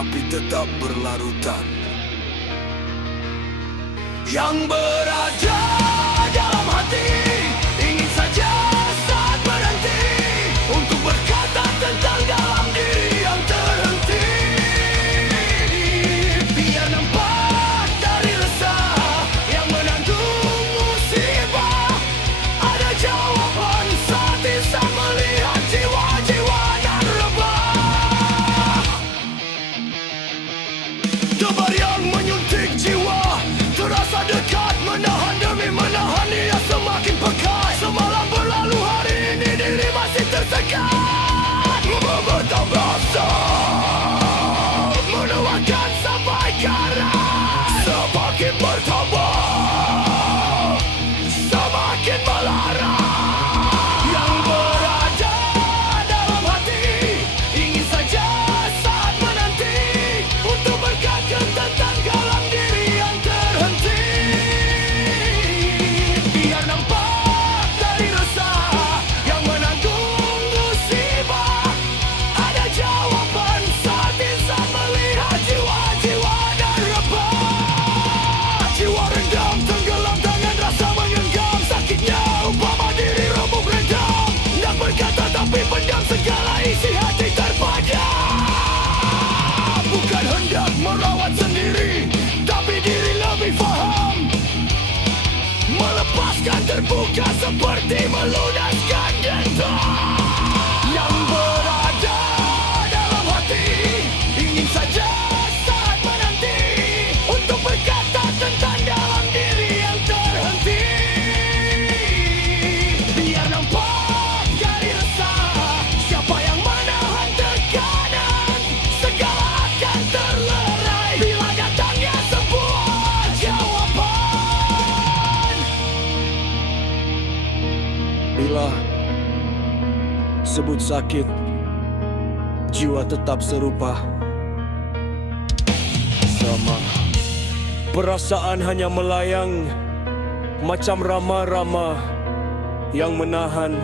tapi tetap berlarutan. Yang berada dalam hati ingin saja saat berhenti untuk berkata tentang dalam diri yang terhenti. Biar nampak dari resah yang menanggung musibah, ada jawaban saat insan melihat jiwa-jiwa dan rebah. Debar yang menyuntik jiwa terasa dekat, menahan demi menahan ia semakin pekat. Semalam berlalu, hari ini diri masih tersekat. Membentak rasa, menuakan sampai karat. Semakin bertambah, semakin melarang. Yang berada dalam hati ingin saja saat menanti untuk berkata tentang dalam diri yang terhenti. Biar nampak dari resah yang menanggung musibah, ada jawaban saat insan melihat jiwa-jiwa dan rebah. Jiwa rendam tenggelam dengan rasa menyenggam, sakitnya umpama diri remuk redam. Nak berkata tapi pendam segala isi hati terpadam. Bukan hendak merawat sendiri, tapi diri lebih faham. Melepaskan terbuka seperti melunaskan dendam. Yang berada dalam hati ingin saja saat menanti untuk berkata tentang dalam diri yang terhenti. Biar nampak dari resah siapa yang menahan tekanan, segala akan terlerai bila datangnya sebuah jawaban. Bila sebut sakit, jiwa tetap serupa, sama. Perasaan hanya melayang macam rama-rama yang menahan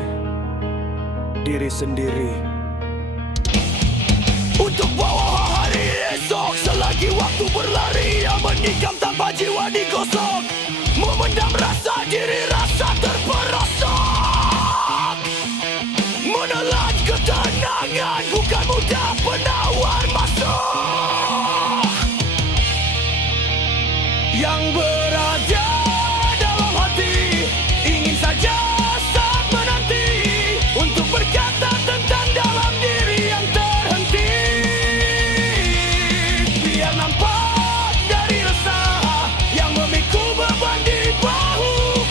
diri sendiri. Untuk bawa hari esok, selagi waktu berlari yang menikam tanpa jiwa digosok, memendam rasa diri, rasa terperosok. Menelan ketenangan bukan mudah, penawar masuk. Yang berada dalam hati ingin saja saat menanti untuk berkata tentang dalam diri yang terhenti. Biar nampak dari resah yang memikul beban di bahu,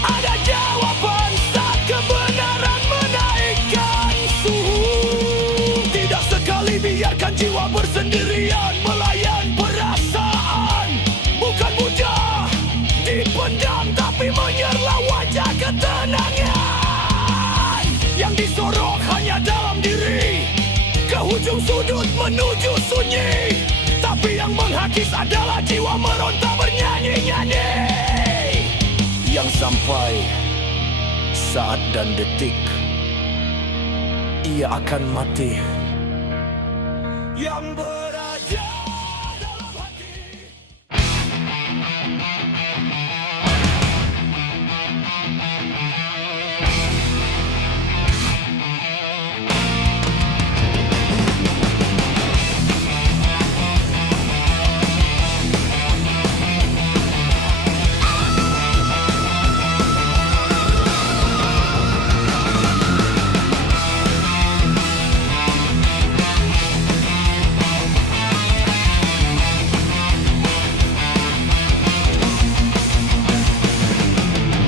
ada jawaban saat kebenaran menaikkan suhu. Tidak sekali biarkan jiwa bersendirian melayan perasaan. Bukan mudah dipendam tapi menyerlah wajah ketenangan. Yang disorok hanya dalam diri, ke hujung sudut menuju sunyi. Tapi yang menghakis adalah jiwa meronta bernyanyi-nyanyi. Yang sampai saat dan detik ia akan mati. Yang berada dalam hati.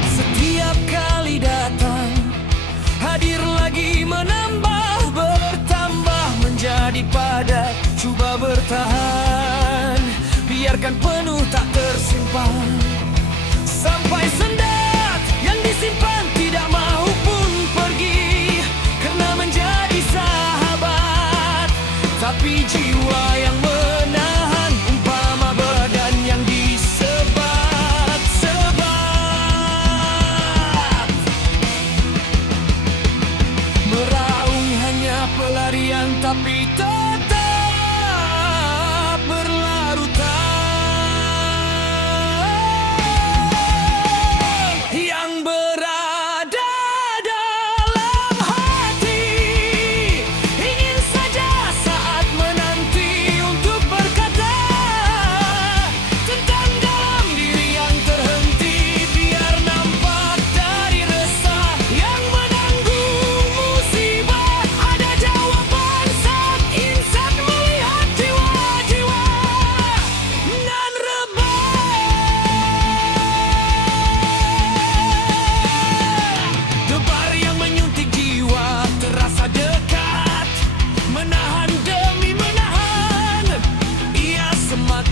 Setiap kali datang, hadir lagi menambah, bertambah menjadi padat. Cuba bertahan, biarkan penuh tak tersimpan. Sampai sendat yang disimpan tidak mau pun pergi, karena menjadi sahabat. Tapi jiwa yang menahan umpama badan yang disebat-sebat. Meraung hanya pelarian tapi tetap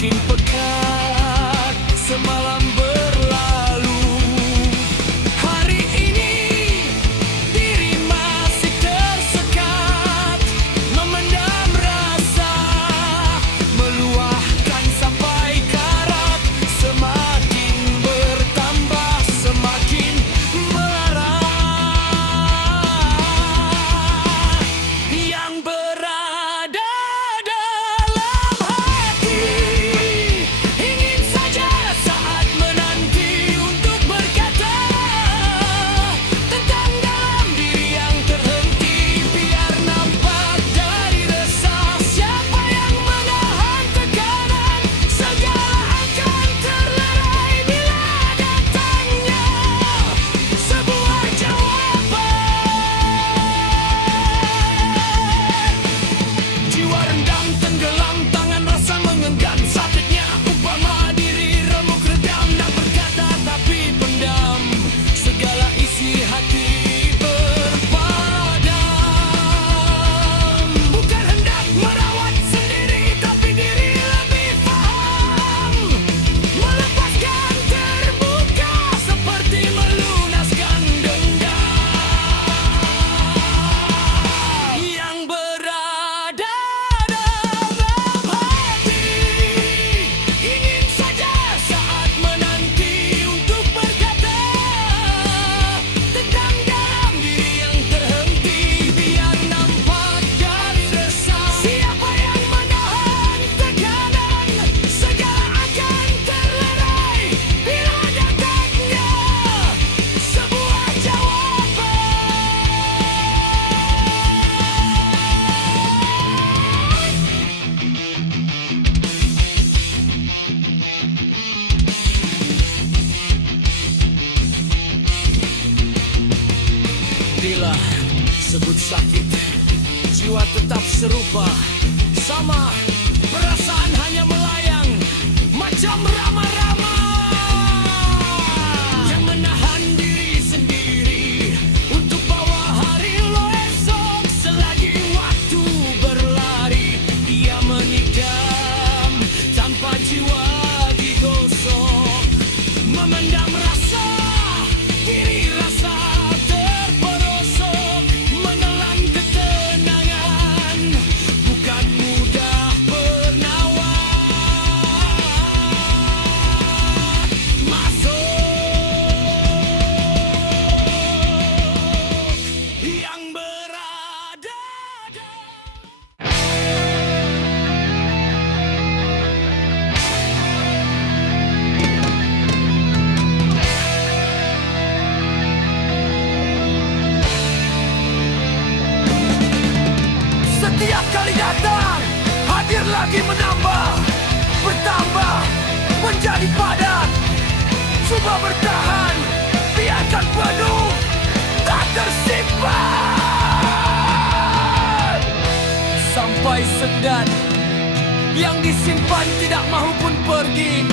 semakin pekat. Semalam berlalu, hari ini diri masih tersekat, memendam rasa, meluahkan sampai karat. Semakin bertambah, semakin melara. Yang berada dalam hati ingin saja saat menanti untuk berkata tentang dalam diri yang terhenti. Biar nampak dari resah siapa yang menahan tekanan. Segala akan terlerai bila datangnya sebuah jawaban. Jiwa rendam tenggelam, tangan rasa menggenggam. Sakitnya umpama diri remuk redam, nak berkata tapi pendam. Segala isi hati berpadam. Bukan hendak merawat sendiri, tapi diri lebih faham. Melepaskan terbuka seperti melunaskan dendam. Yang berada dalam hati ingin saja saat menanti untuk berkata tentang dalam diri yang terhenti. Biar nampak dari resah siapa yang menahan tekanan. Segala akan terlerai bila datangnya sebuah jawaban. Bila sebut sakit, jiwa tetap serupa, sama, perasaan hanya melayang macam rama-rama. Yang menahan diri sendiri untuk bawa hari lo esok. Selagi waktu berlari, ia menikam tanpa jiwa digosok. Memendam rasa, diri rasa terperosok. Menelan ketenangan, bukan mudah bernawar. Masuk yang berada setiap kali datang, hadir lagi menambah, bertambah, menjadi padat. Cuba bertahan, biarkan penuh, tak tersimpan. Sampai sendan yang disimpan tidak mahu pun pergi,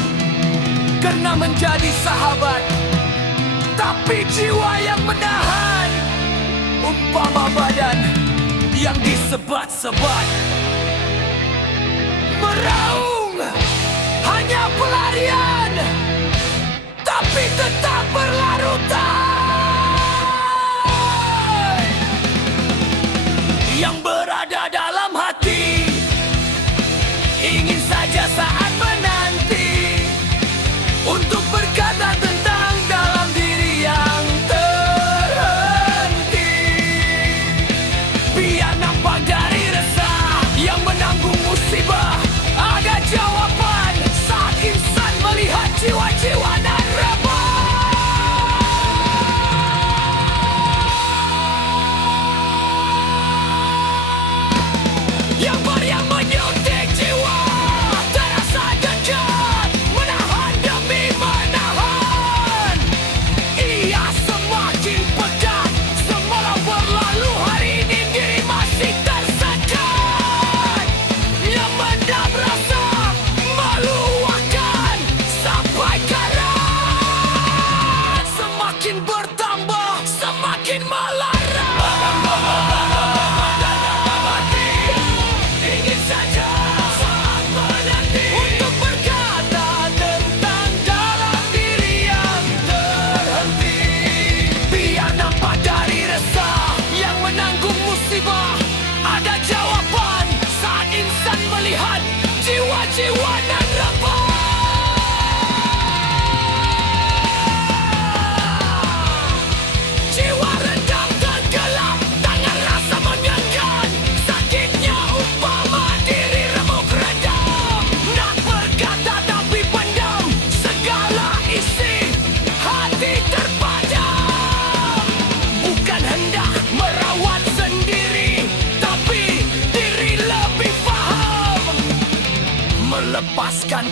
karena menjadi sahabat. Tapi jiwa yang menahan, umpama badan yang disebat-sebat. Meraung hanya pelarian, tapi tetap berlarutan. Yang berada dalam hati ingin saja saat menanti untuk berkata tentang dalam diri yang terhenti. Biar nampak dari resah yang menanggung musibah ada jawaban.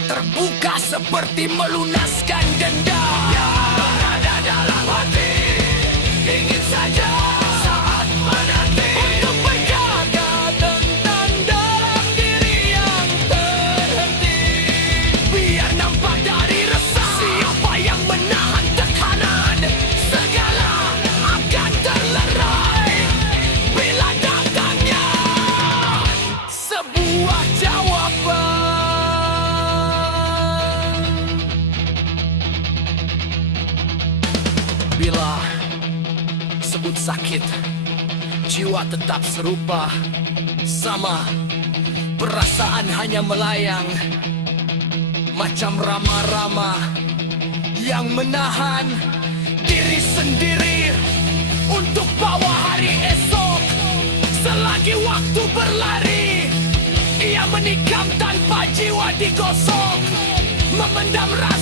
terbuka seperti melunaskan dendam yang berada dalam hati. Ingin saja saat menanti untuk berjaga tentang dalam diri yang terhenti. Biar nampak dari resah siapa yang menahan tekanan, segala akan terlerai bila datangnya sebuah jawaban. Bila sebut sakit, jiwa tetap serupa, sama. Perasaan hanya melayang macam rama-rama yang menahan diri sendiri untuk bawa hari esok. Selagi waktu berlari, ia menikam tanpa jiwa digosok, memendam rasa